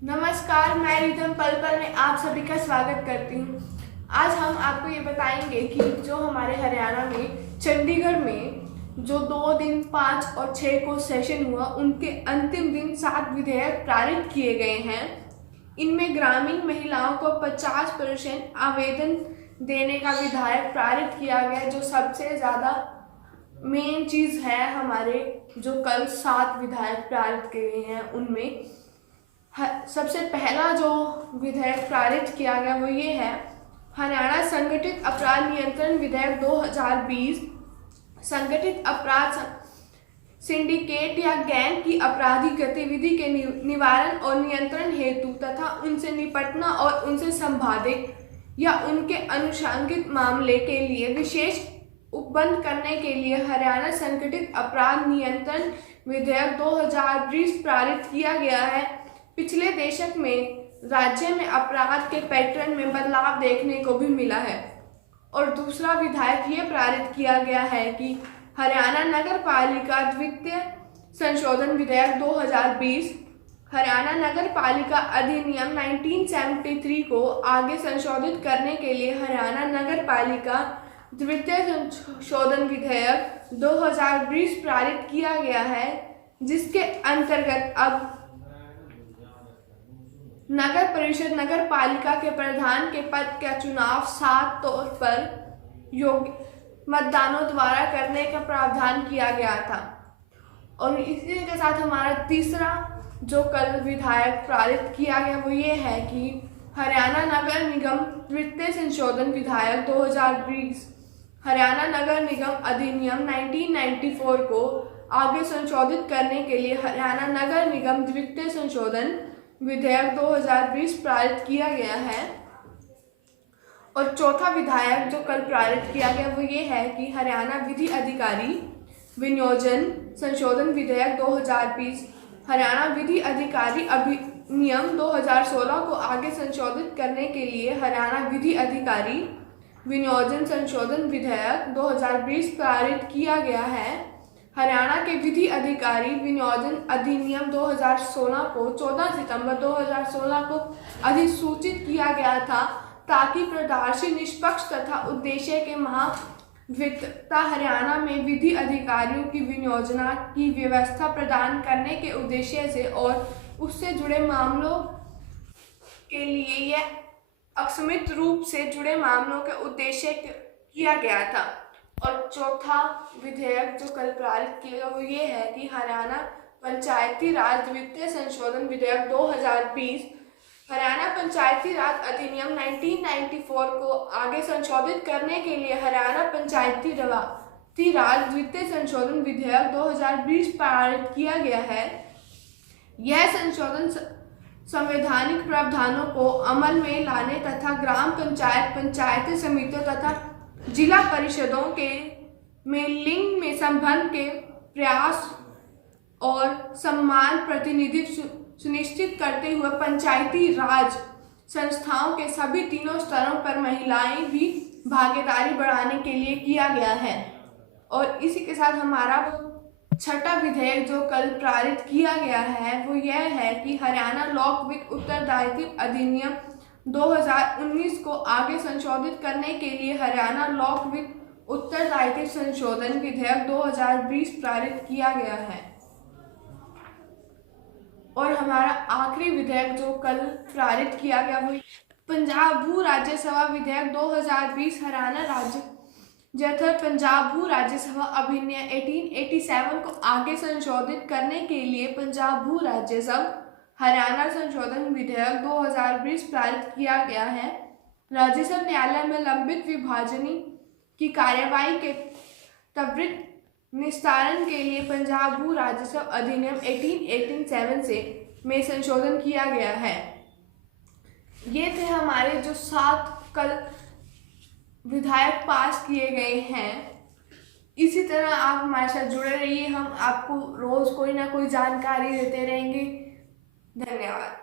नमस्कार, मैं रिदम पल में आप सभी का स्वागत करती हूँ। आज हम आपको ये बताएंगे कि जो हमारे हरियाणा में चंडीगढ़ में जो 2 दिन 5 और 6 को सेशन हुआ, उनके अंतिम दिन 7 विधेयक पारित किए गए हैं। इनमें ग्रामीण महिलाओं को 50% आवेदन देने का विधेयक पारित किया गया, जो सबसे ज़्यादा मेन चीज़ है। हमारे जो कल 7 विधेयक पारित किए गए हैं, उनमें सबसे पहला जो विधेयक पारित किया गया वो ये है, हरियाणा संगठित अपराध नियंत्रण विधेयक 2020। संगठित अपराध सिंडिकेट या गैंग की आपराधिक गतिविधि के निवारण और नियंत्रण हेतु तथा उनसे निपटना और उनसे संबंधित या उनके अनुषंगिक मामले के लिए विशेष उपबंध करने के लिए हरियाणा संगठित अपराध नियंत्रण विधेयक 2020 पारित किया गया है। पिछले दशक में राज्य में अपराध के पैटर्न में बदलाव देखने को भी मिला है। और दूसरा विधेयक ये पारित किया गया है कि हरियाणा नगर पालिका द्वितीय संशोधन विधेयक 2020, हरियाणा नगर पालिका अधिनियम 1973 को आगे संशोधित करने के लिए हरियाणा नगर पालिका द्वितीय संशोधन विधेयक 2020 पारित किया गया है, जिसके अंतर्गत अब नगर परिषद नगर पालिका के प्रधान के पद का चुनाव 7 तौर पर योग्य मतदानों द्वारा करने का प्रावधान किया गया था। और इसी के साथ हमारा तीसरा जो कल विधेयक पारित किया गया वो ये है कि हरियाणा नगर निगम द्वितीय संशोधन विधेयक 2020, हरियाणा नगर निगम अधिनियम 1994 को आगे संशोधित करने के लिए हरियाणा नगर निगम द्वितीय संशोधन विधेयक 2020 पारित किया गया है। और चौथा विधेयक जो कल पारित किया गया वो ये है कि हरियाणा विधि अधिकारी विनियोजन संशोधन विधेयक 2020, हरियाणा विधि अधिकारी अधिनियम 2016 को आगे संशोधित करने के लिए हरियाणा विधि अधिकारी विनियोजन संशोधन विधेयक 2020 पारित किया गया है। हरियाणा के विधि अधिकारी विनियोजन अधिनियम 2016 को 14 सितंबर 2016 को अधिसूचित किया गया था, ताकि पारदर्शी, निष्पक्ष तथा उद्देश्य के महाविद्ता हरियाणा में विधि अधिकारियों की विनियोजना की व्यवस्था प्रदान करने के उद्देश्य से और उससे जुड़े मामलों के लिए यह अक्षमित रूप से जुड़े मामलों के उद्देश्य किया गया था। और चौथा विधेयक जो कल पारित किया गया वो ये है कि हरियाणा पंचायती राज द्वितीय संशोधन विधेयक 2020, हरियाणा पंचायती राज अधिनियम 1994 को आगे संशोधित करने के लिए हरियाणा पंचायती राज द्वितीय संशोधन विधेयक 2020 पारित किया गया है। यह संशोधन संवैधानिक प्रावधानों को अमल में लाने तथा ग्राम पंचायत, पंचायती समितियों तथा जिला परिषदों के में लिंग में संबंध के प्रयास और समान प्रतिनिधित्व सुनिश्चित करते हुए पंचायती राज संस्थाओं के सभी तीनों स्तरों पर महिलाएं भी भागीदारी बढ़ाने के लिए किया गया है। और इसी के साथ हमारा छठा विधेयक जो कल पारित किया गया है वो यह है कि हरियाणा लोक वित्त उत्तरदायित्व अधिनियम 2019 को आगे संशोधित करने के लिए हरियाणा लोक वित्त उत्तरदायित्व संशोधन विधेयक 2020 पारित किया गया है। और हमारा आखिरी विधेयक जो कल पारित किया गया वो पंजाब भू राज्यसभा विधेयक 2020, हरियाणा राज्य जैसे पंजाब भू राज्यसभा अधिनियम 1887 को आगे संशोधित करने के लिए पंजाब भू राज्यसभा हरियाणा संशोधन विधेयक 2020 पारित किया गया है। राज्यसभा न्यायालय में लंबित विभाजनी की कार्यवाही के त्वरित निस्तारण के लिए पंजाब भू राज्यसभा अधिनियम 1887 से में संशोधन किया गया है। ये थे हमारे जो 7 कल विधेयक पास किए गए हैं। इसी तरह आप हमारे साथ जुड़े रहिए, हम आपको रोज कोई ना कोई जानकारी देते रहेंगे। धन्यवाद।